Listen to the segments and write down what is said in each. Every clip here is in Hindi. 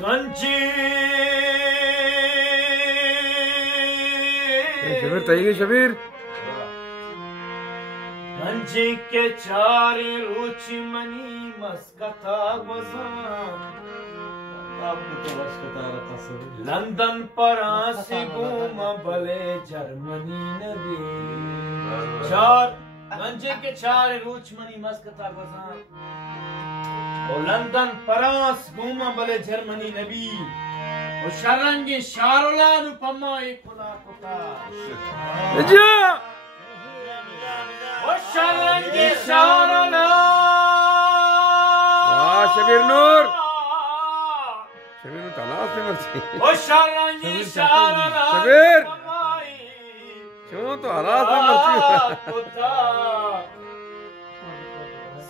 गंजी शबीर तैयार शबीर गंजी के चार रुचि मनी मस्कता बजा लंदन परासी घूम भले जर्मनी नबी चार गंजे के चार रुचमनी मस्कता बजा और लंदन परास घूम भले जर्मनी नबी और शरंगी शारोला रूपमा एक खुदा खुदा और शरंगी शारोला वाह शबीर नूर शबीर नूर तलाश से मर्जी ओ शरंगी शारोला शबीर क्यों तो हालात से मर्जी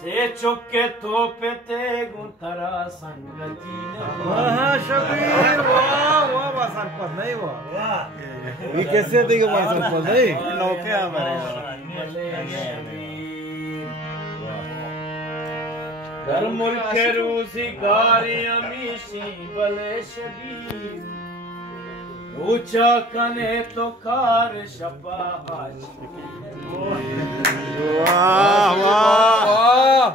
से चुके तो पेते गुंतरा संगति वाह शबीर वाह वाह बसर पर नहीं वाह ये कैसे देगा बसर पर नहीं नौके हमारे घर मुल्क रूसी गारी अमीशी भले शबीर ऊंचा कने तो कार शपा वाह वाह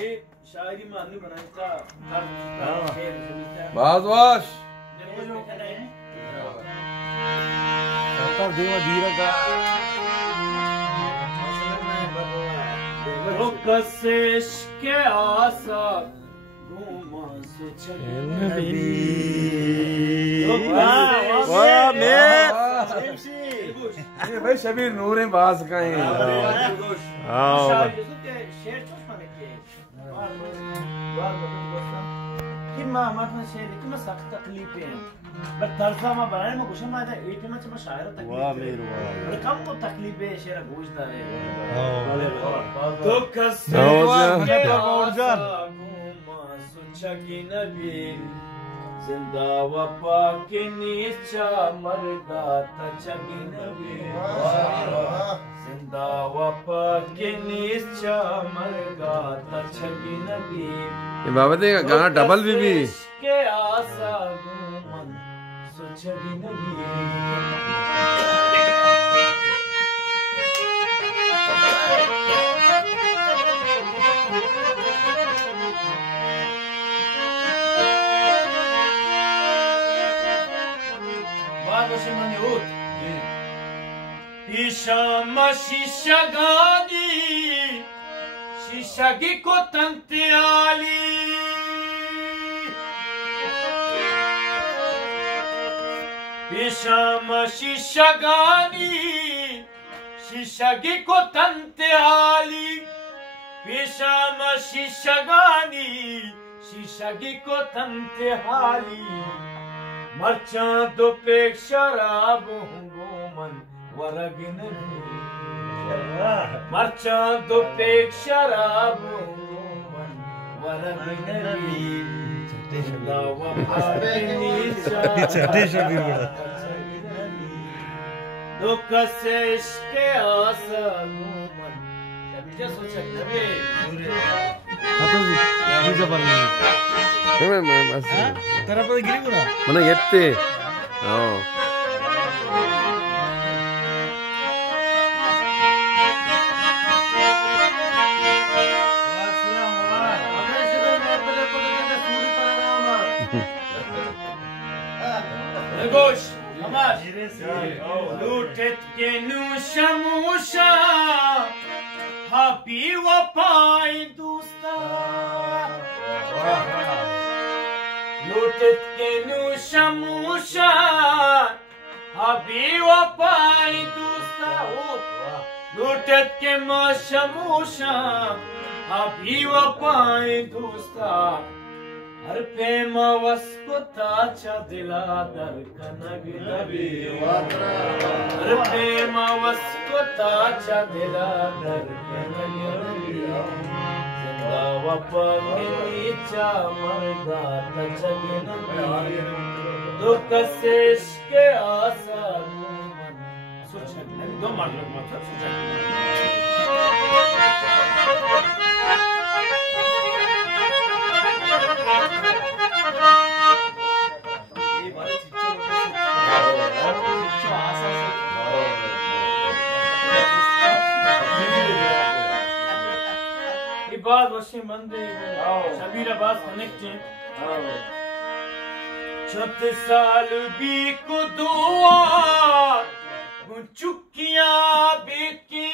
ये शायरी माननी बनाई था बाजवाश देवा धीरे का कशिश के आसा घूमा वाह मैं भाई शबीर नूर है बास का है कि मां मतलब शेर कि मैं सख्त तकलीफ है बट तरसा में बनाने में कुछ मैं था एक में मैं शायर तक वाह मेरे वाह कम को तकलीफ है शेर गोश्ता है तो कसे सुचकी नबी जिंदा वफा के नीचा मरदा तचकी नबी जिंदा वफा के नीचा मरदा तचकी नबी ये बाबा देगा गाना डबल बीबी के आसा गुमन सुचकी नबी Shishagi ko tantiali Pishama shishagani Shishagi ko tantiali Pishama shishagani Shishagi ko tantiali Marchan do pek sharab hungoman waragin Marchan do pek sharab hungoman waragin Lawa apni चट्टे Shabir बड़ा do kase ishke asa hungoman Kabija socha nabe atau bisa paling मैं बस तेरा पर गिरी गुना mana yette oh Gosh, Hamas. Lootet ke nushamusha, happy wapai dusta. Lootet ke nushamusha, happy wapai dusta. Lootet ke mashamusha, happy wapai dusta. हर प्रेम वस्को ताचा दिला दर कनग नबी हर प्रेम वस्को ताचा दिला दर कनग नबी जिंदा वफा के नीचा मरदा तचग नबी दुख से इश्क़ आसा गुमन सुचग नबी दो मतलब सुचग नबी बादशाह मंदे शबीर अब्बास कनेक्ट हैं 36 साल भी को दुआ चुकियां बेकी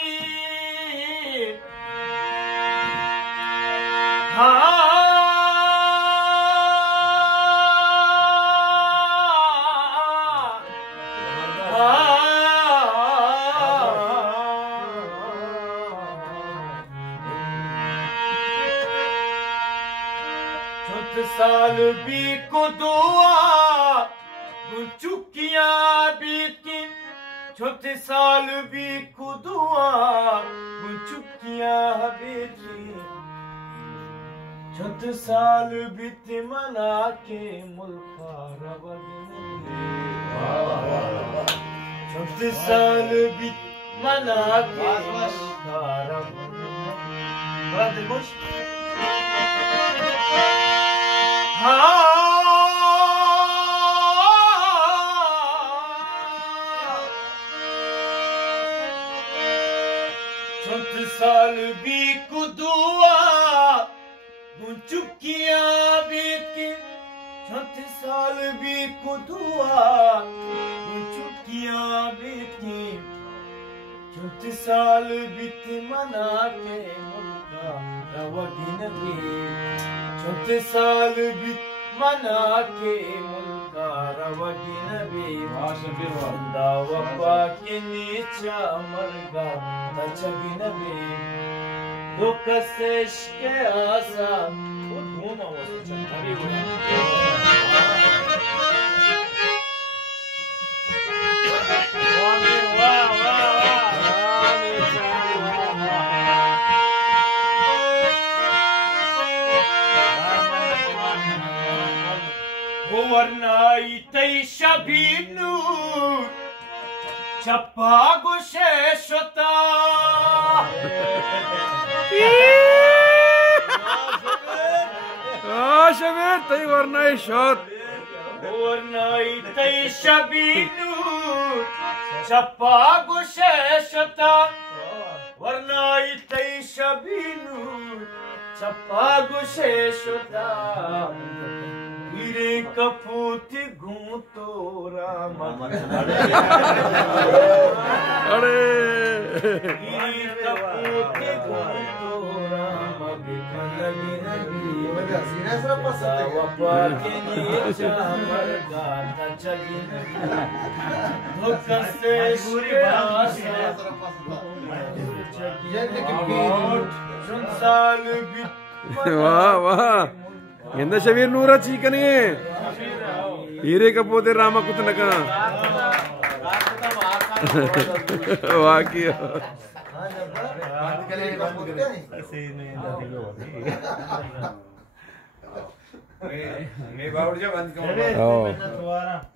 साल भी को दुआ चुकियां बीती 36 साल भी को दुआ चुकियां बीती 36 साल बीते मना के मुल्का रवगने 36 साल बीत मना के मुल्का रवगने बड़ा दिलखुश 36 साल भी को दुआ चुकियां बीती 36 साल भी को दुआ चुकियां बीती 36 साल बीते मना के मुल्का रवगन भी 36 साल बीत मना के मुल्का रवगन भी बंदा वफा के नीचा मरगा तचगिन भी दुख से इश्क़ आसा वो धूम वो सोचा अभी वरनाई तई शबीनु छप्पा गुशे शता शबीर तई वरनाई शत वरनाई तई शबीनु छप्पा गुशे शता वरनाई तई शबीनु छप्पा गुशे शता हीरे कपूत घूमतो राम अरे हीरे कपूत घूमतो राम बिखन लगी नबी वफा के नीचा मरगा तचगी नबी दुख से इश्क़ आसा साल भी वाह वाह ಎಂದ ಶಬೀರ್ ನೂರ ಚೀಕನಿ ಹೀರೆ ಕಪೋತೆ ರಾಮ ಕುತನಕ ವಾಕಿಯ मैं बाउड़ जा बंद करो।